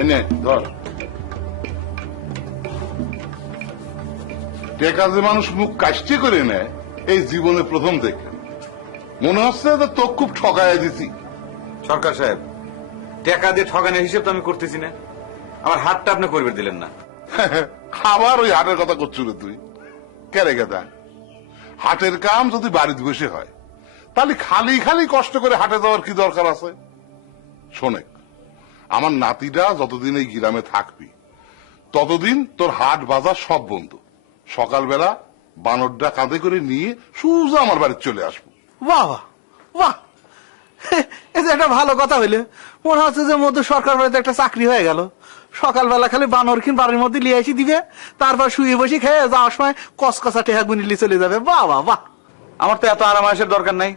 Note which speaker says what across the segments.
Speaker 1: এনে ধর। টেকা যে মানুষ মুখ কাশটি করে নেয় এই জীবনে প্রথম মনে হচ্ছে তোক খুব ঠকায় দিছি।
Speaker 2: সরকার সাহেব টাকা দিয়ে ঠগানোর হিসেব তো আমি করতেছি না। আমার হাতটা আপনি করবে দিলেন না।
Speaker 1: আবার ওই হাটের কথা করছিল তুই। কেরে গেদা? হাটের কাম যদি বাড়িতে বসে হয় তাহলে খালি খালি কষ্ট করে হাটে যাওয়ার কি দরকার আছে? শোনে আমার নাতিটা যতদিন এই গ্রামে থাকবি ততদিন তোর হাট বাজার সব বন্ধ। সকালবেলা বানরটা কাঁধে করে নিয়ে সুজা আমার বাড়িতে চলে আসব।
Speaker 3: বাহ বাহ বাহ। এই যে একটা ভালো কথা হইলে। মনে হচ্ছে যে মধ্যে সরকার বাড়িতে একটা চাকরি হয়ে গেল। সকালবেলা খালি বানর কিন বাড়ির মধ্যে লিয়ে এসে দিবে তারপর শুয়ে বসে খেয়ে যাওয়ার সময় কসকসা টেহা গুনিলি চলে যাবে। বাহ বাহ বাহ।
Speaker 2: আমার তো এত আরাম আয়েসের দরকার নাই।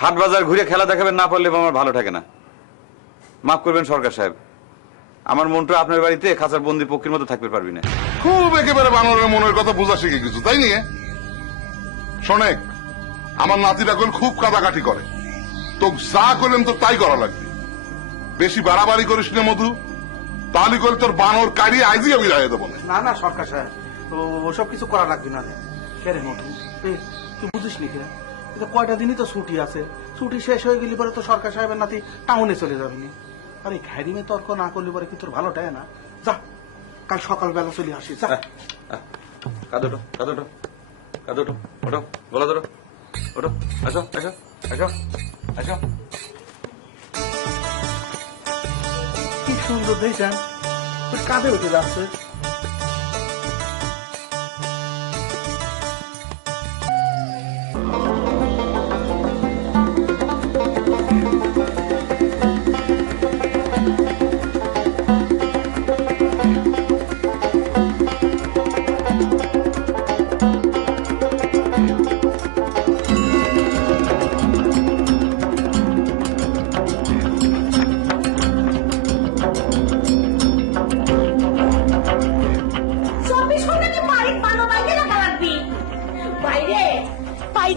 Speaker 2: হাট বাজার ঘুরে খেলা দেখাবেন না পারলে আমার ভালো থাকে না। মাফ করবেন সরকার সাহেব। আমার মনটা আপনার বাড়িতে খাঁচার বন্দি পক্ষীর মতো থাকতে পারবি না।
Speaker 1: খুব একেবারে বানরের মনের কথা বোঝা শিখে কিছু তাই নিয়ে? শোনেক আমার নাতিরা কল খুব কাটাকাটি করে। তো যা করলেন তো তাই করা লাগবে। বেশি বাড়াবাড়ি করিস না মধু তাহলে করে তোর বানর কাড়িয়ে আইজি আমি রায় দেবো না।
Speaker 3: না না সরকার সাহেব তো ওসব কিছু করা লাগবে না। এই, তুই বুঝিস নি কে? কয়টা দিনই তো ছুটি আছে। ছুটি শেষ হয়ে গেলি পরে তো সরকার সাহেবের নাতি টাউনে চলে যাবি নি। আর ঘ্যারিমে তর্ক না করলে পরে কি তোর ভালো টায় না? যা কাল সকালবেলা চলে আসিস যা।
Speaker 2: কাদোটো কাদোটো কাদোটো ওটো গলা ধরো ওটো আসো আসো আসো আসো।
Speaker 3: কি সুন্দর দেখছেন কাঁধে উঠে যাচ্ছে।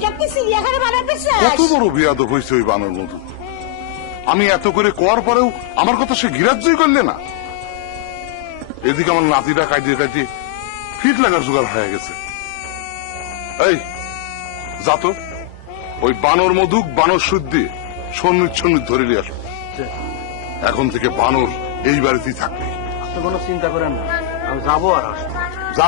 Speaker 4: কি চিড়িয়াখানা বানাতে
Speaker 1: কত বড় বিয়াদব হয়েছে ওই বানর মধু? আমি এত করে কর পরেও আমার কথা সে গিরাজ্যই করলে না। এদিকে আমার নাতিটা কাটিয়ে কাটিয়ে ফিট লাগার জোগাড় হয়ে গেছে। এই যা তো। ওই বানর মধুক বানর শুদ্ধি সন্নিত সন্নিত ধরে নিয়ে আসো। এখন থেকে বানর এই বাড়িতেই থাকবে।
Speaker 3: কোনো চিন্তা করেন না আমি যাব আর আসব।
Speaker 1: যা।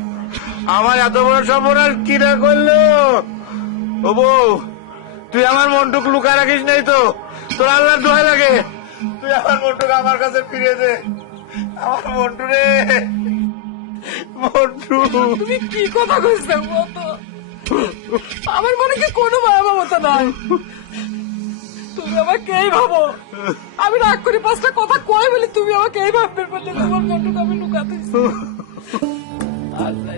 Speaker 2: আমার এত বড় সর্বনাশ কিরা করল? ও বউ, তুই আমার মন্টুক লুকায় রাখিস নাই তো। তোর আল্লাহর দোহাই লাগে। তুই আমার মন্টুকে আমার কাছে ফিরিয়ে দে। আমার মন্টু রে। মন্টু।
Speaker 5: তুমি কি কথা কইছো আমার মনে কি কোনো মায়া নাই? তুমি আমাকে এই ভাবো। আমি রাগ করি, পাঁচটা কথা কই বলি তুমি আমাকে এই ভাববে বললে তোমার মনটুকু আমি লুকাতে আল্লাহ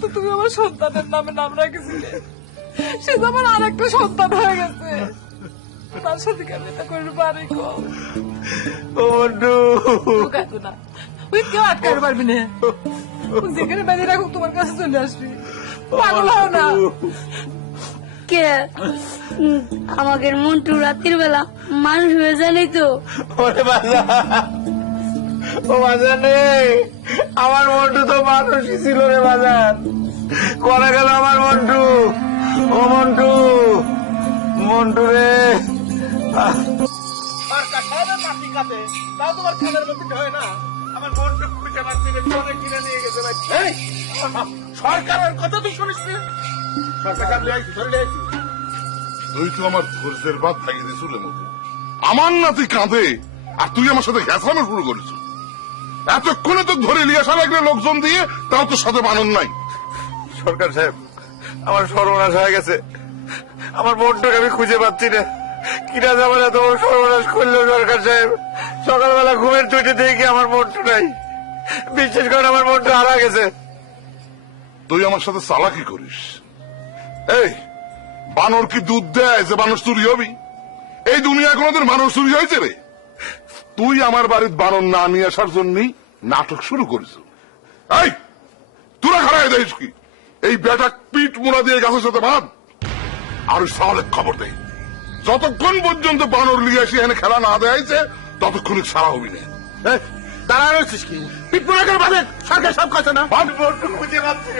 Speaker 5: তো তুমি আমার সন্তানের নামে নাম রেখেছিলে। সে তো আমার আরেকটা সন্তান হয়ে গেছে। তার সাথে কেন এটা করে পারি
Speaker 2: ও
Speaker 5: না। ওই কেউ আটকাতে পারবি না। যেখানে বেঁধে রাখুক তোমার কাছে চলে আসবি। পাগল হও না।
Speaker 6: কে? আমাদের মন্টু রাত্রির বেলা মানুষ হয়ে জানি তো।
Speaker 2: ওরে বাজা ও বাজার রে আমার মন্টু তো মানুষই ছিল রে বাজার করা গেল আমার মন্টু ও মন্টু মন্টু রে।
Speaker 3: হয়
Speaker 2: আমার মন্টু খুঁজে পাচ্ছি রে কোনে কিনে নিয়ে গেছে ভাই।
Speaker 3: এই, সরকারের কথা তুই শুনিস না। সরকার।
Speaker 1: তুই তো আমার ধৈর্যের বাদ দিয়েছিল কাঁদে আর তুই আমার সাথে ঘেঁচানো শুরু করেছ এতক্ষণে তো ধরে নিয়ে আসা লাগলে লোকজন দিয়ে তাও তোর সাথে বানর নাই।
Speaker 2: সরকার সাহেব আমার সর্বনাশ হয়ে গেছে। আমার মনটাকে আমি খুঁজে পাচ্ছি না। কিনা যাবার এত বড় সর্বনাশ করল সরকার সাহেব। সকালবেলা ঘুমের দুইটা দেখি আমার মনটা নাই? বিশেষ করে আমার মনটা হারা গেছে।
Speaker 1: তুই আমার সাথে চালাকি করিস। এই বানর কি দুধ দেয় যে মানুষ চুরি হবি? এই দুনিয়ায় কোনোদিন মানুষ চুরি হয়েছে রে? তুই আমার বাড়ির বানর না নিয়ে আসার জন্যই নাটক শুরু করিস এই তোরা খারাই দেখিস কি এই বেটা পিঠ মোড়া দিয়ে গাছের সাথে বাঁধ আর সাহলে খবর দেয় যতক্ষণ পর্যন্ত বানর লিয়ে আসি এখানে খেলা না দেয়াইছে ততক্ষণ সারা হবি না
Speaker 3: দাঁড়া রয়েছিস কি পিটপুরাকের বাদে সরকার সব কথা না
Speaker 1: বাদ।
Speaker 2: মনটা খুঁজে পাচ্ছি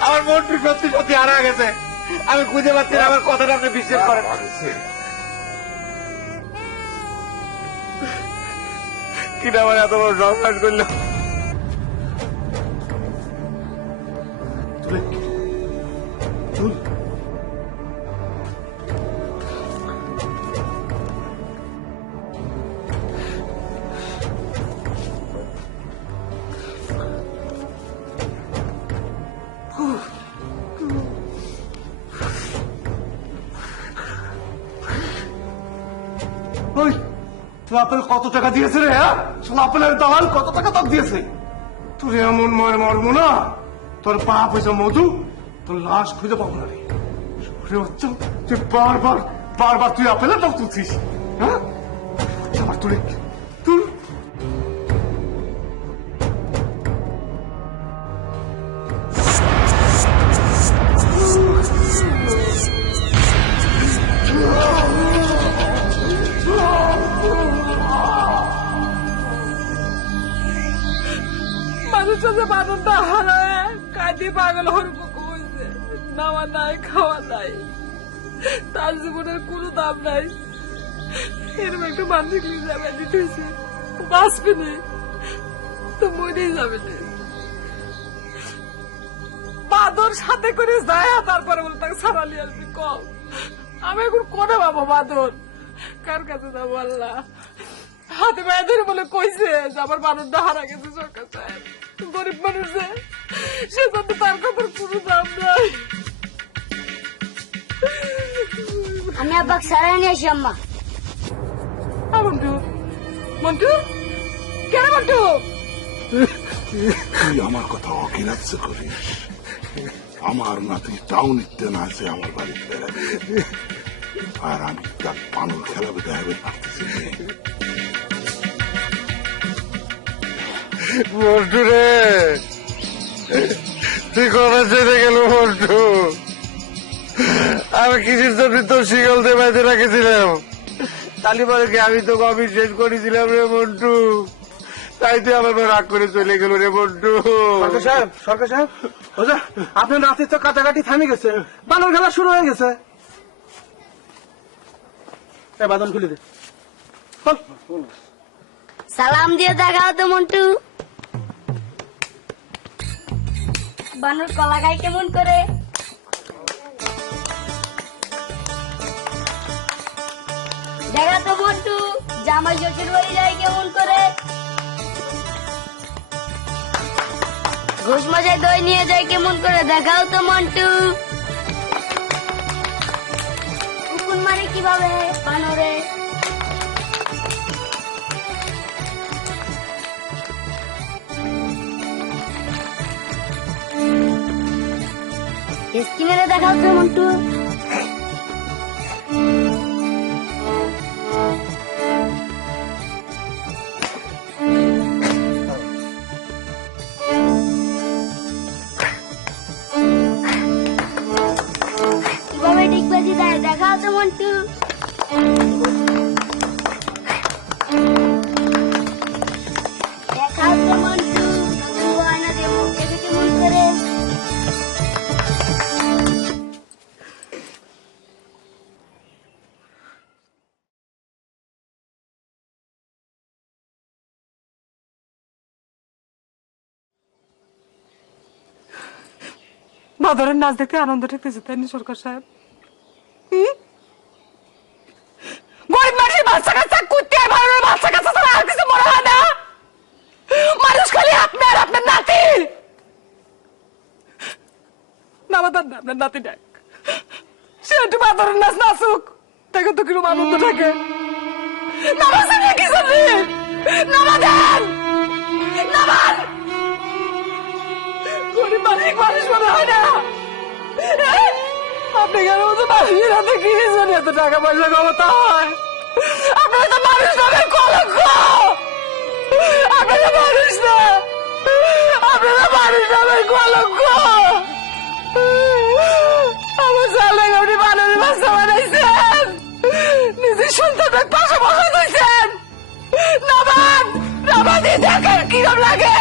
Speaker 2: আমার মনটা সত্যি সত্যি হারা গেছে আমি খুঁজে পাচ্ছি না আমার কথাটা আপনি বিশ্বাস করেন। কিনা আমার এত বড় সর্বনাশ করল?
Speaker 3: ওই আপেল কত টাকা দিয়েছে রে হ্যাঁ? আপেলের দালাল কত টাকা তোর দিয়েছে? তোর এমন ময় মর্ম না। তোর পাপ হয়েছে মধু, তোর লাশ খুঁজে পাবো না রে। রে তুই বারবার বারবার তুই আপেলের দাম তুলছিস হ্যাঁ? আমার তুই তুই
Speaker 5: যে বানরটা হারায়, কাঁদি পাগল হরকম হয়েছে। নাওয়া নাই, খাওয়া নাই। তার জীবনের কোনো দাম নাই। এরকম একটা মানসিক যাবে দিতেছে বাঁচবে না, তো মরেই যাবে না। বাদর সাথে করে যায়, তারপরে বলে তাকে সারালি আসবি কম আমি এখন কোনে বাবা বাদর? কার কাছে যাব আল্লাহ? হাতে পায়ে ধরে বলে কইছে যে আমার বানরটা হারা গেছে, সরকার গরিব মানুষ যে সে যাতে তার কথার কোনো দাম নাই।
Speaker 6: আমি আব্বাক সারাই নিয়ে আসি আম্মা।
Speaker 5: মন্টু মন্টু কেন মন্টু
Speaker 1: তুই আমার কথা অকিরাচ্য করিস। আমার নাতি টাউন ইতে না আছে আমার বাড়ি বেড়াবে আর আমি তার পানুর খেলাবে দেখাবে পারতেছি
Speaker 2: মন্টু রে তুই কবে চেতে গেল মন্টু? আমি কিসের জন্য তোর শিকল দিয়ে বেঁধে রেখেছিলাম। তালিবারে কি আমি তোকে অবিশ্বাস করেছিলাম রে মন্টু। তাই তুই আমার রাগ করে চলে গেল রে মন্টু।
Speaker 3: সরকার সাহেব সরকার সাহেব। ওজা আপনার নাতির তো কাটাকাটি থামে গেছে। বানর খেলা শুরু হয়ে গেছে। বাদন খুলে দে।
Speaker 6: সালাম দিয়ে দেখাও তো মন্টু। বানর কলা খায় কেমন করে? দেখা তো মন্টু জামাই শ্বশুর বাড়ি যায় কেমন করে? ঘুষ মজায় দই নিয়ে যায় কেমন করে? দেখাও তো মন্টু। উকুন মারে কীভাবে বানরে? স্কিনারে দেখাও তো মন্টু।
Speaker 5: নদরের নাচ দেখতে আনন্দ ঠেকতেছে তাই সরকার সাহেব। গরিব মানুষের বাচ্চা কাচ্চা আর ভালো বাচ্চা কাচ্চা আর কিছু মনে হয় না? মানুষ খালি আপনার নাতি। আপনার নাতি ডাক সে একটু নাচ নাচুক। তাকে তো কিরম আনন্দ থাকে নামাজ কি নামাজ নামাজ! গরিব মালিক মানুষ মনে হয় না। এই, আপনি কেন মতো মানুষের হাতে কি জানি এত টাকা পয়সা ক্ষমতা হয়। আপনারা তো মানুষ নামের কলঙ্ক। আপনারা মানুষ না। আপনারা মানুষ নামের কলঙ্ক। আমার সালে আপনি বানানোর বাচ্চা বানাইছেন। নিজের সন্তানের পাশে বসা দিয়েছেন নামান নামাদি দেখেন কিরম লাগে।